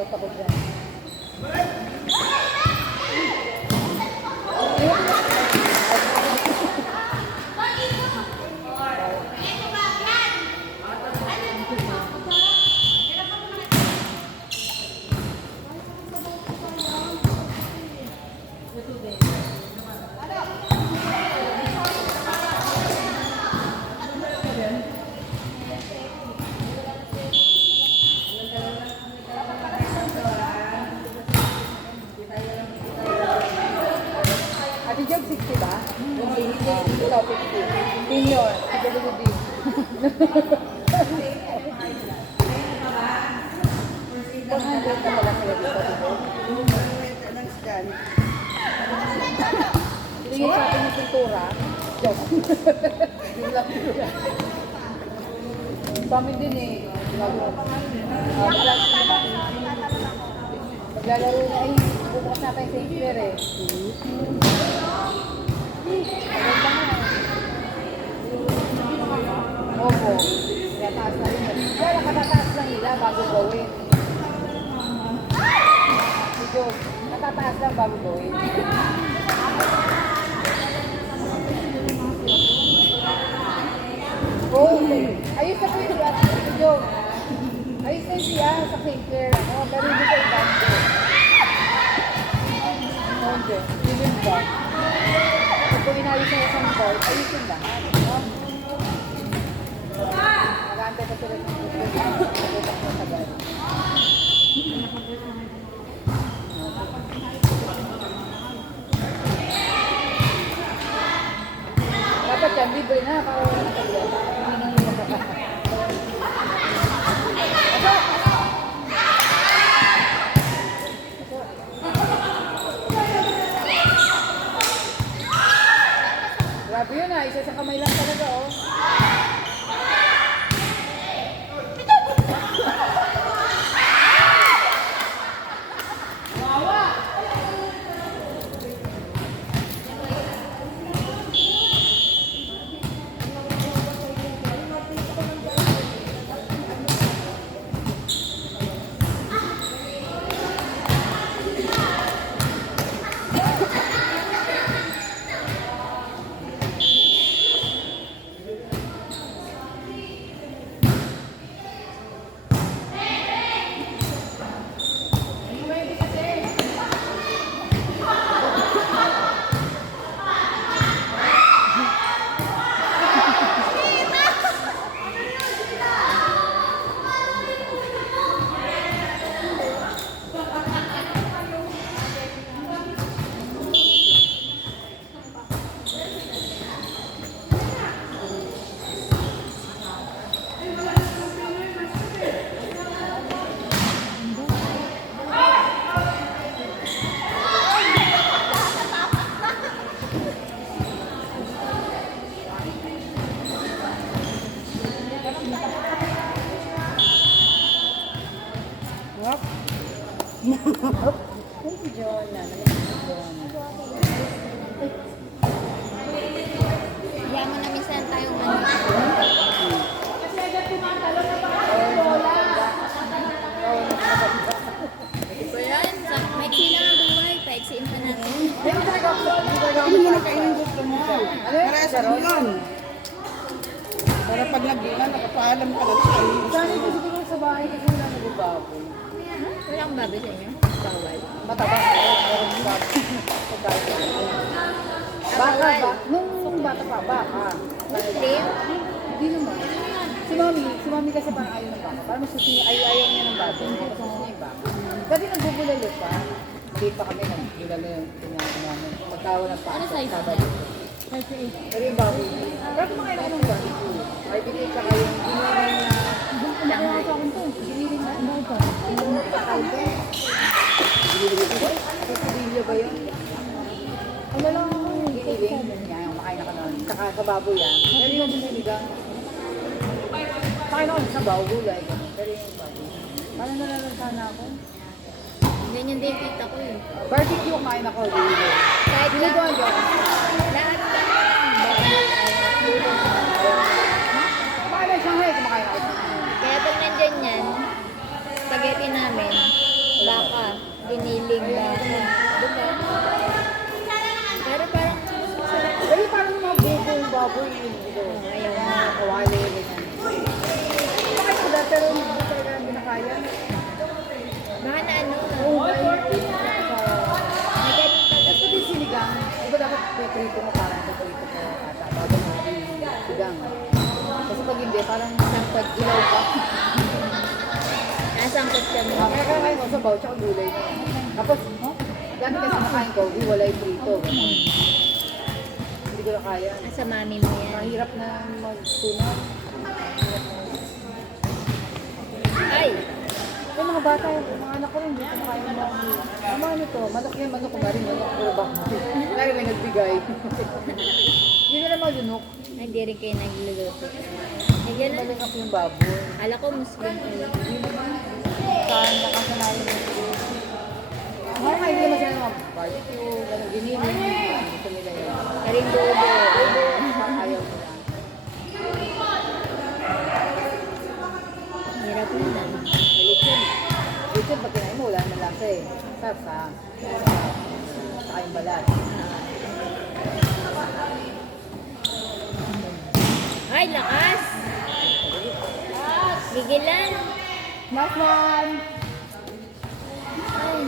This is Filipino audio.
Nalot ako dyan. Ate Job, 60 ba? Ikaw, 50. Senior, PWD. Pag-handle ka pala sila dito. Tingin sa akin yung pintura. Job. Yung lang pintura. Sa amin din eh. Maglalaro na ay bubukas na tayo sa Xavier eh. Maganda nga. Opo. Kaya taas na rin. Kaya nakatataas lang nila bago gawin. Si Job, natataas lang bago gawin. Oo. Ayos na po yung siya. Si Job. Ayos na siya sa Xavier. Pero hindi sa ibang hindi. Hindi ba? Kung inalis na isang board, ayusin lahat. Mag-aantay pa sila ng pagkakas na tagal. Dapat yan, libre na. Para wala na tagal. Grabe yun ah, isa sa kamay lang talaga oh. Hop. Hop. Thank you, John. Kaya mo na minsan tayong ano. So yan, maiksi lang ang buhay. Paiksiin pa natin. Ano mo na kainin gusto mo? Parehas yun. Para pag nag-ilan, nakapaalam ka na sa iyo. Saan ito siguro sa bahay kasi wala nagbababoy. Walang babi sa inyo? Bawal. Mataba. Meron sa baka ba? Nung bata pa, baka. Muslim? Hindi naman. Si mami kasi parang ayaw ng baka. Parang mas gusto niya, ayaw niya ng bata. Mas gusto niya yung baka. Dati nagbubulalo pa. Hindi pa kami nagbulalo yung tinawag namin. Magkawa ng baka. Ano size Sabado. niya? 38. Pero yung barbecue. Pero kumain ako ng barbecue. Barbecue tsaka yung giniling na... Shanghai. Giniling na... Ano ito? Giniling na kalde. Giniling ba? Kusilyo ba yun? Ano lang ako yung giniling? Yan, yung makain ako noon. Tsaka sa baboy yan. Pero yung sinigang... Makain ako sa baboy gulay. Pero yung baboy. Parang nalalasana ako. Ganyan din tita ko eh. Barbecue kumain ako. Kahit Hindi ko lang, ang lahat lang. Kumakain ako Shanghai. Kumakain ako Shanghai. Kaya pag nandyan yan, spaghetti namin, giniling baka. Diba? Pero parang masarap. Pero parang mga buko yung baboy yun. Ito. Ayaw mo. Mga kawali. ganyan. Bakit sila pero hindi talaga hindi na kaya. Baka na ano. Oo, ay. May ganun talaga. Tapos din sinigang. Di ba dapat piprito mo parang piprito mo ata bago mo sinigang. Kasi pag hindi, parang pag ilaw pa. Nasangkot kami. Kaya kaya mo sa baw, tsaka gulay. Tapos, dati kasi nakain ko, hiwalay prito. Hindi ko na kaya. Nasa mami mo yan. Mahirap na magtunan. Ay! Yung mga bata, yung mga anak ko rin, hindi ko na kaya ng mga mama, ano to? Manok yan, manok ko na rin, manok ko ba? Kaya may nagbigay. Hindi na lang malunok. Ay, di rin kayo nagluluto. Ay, yan na. Malunok yung baboy. Kala ko Muslim kayo. Saan nakasanayan yung mga hindi naman sila ng mga barbecue, ganun, giniling. Gusto nila yun. Karindudo. Ayaw nila. Hirap na na. Lechon. Lechon, pag kinain mo, wala na lasa eh. Sarap sa saka yung balat. Ay, lakas! Gigilan! Last one! Ay,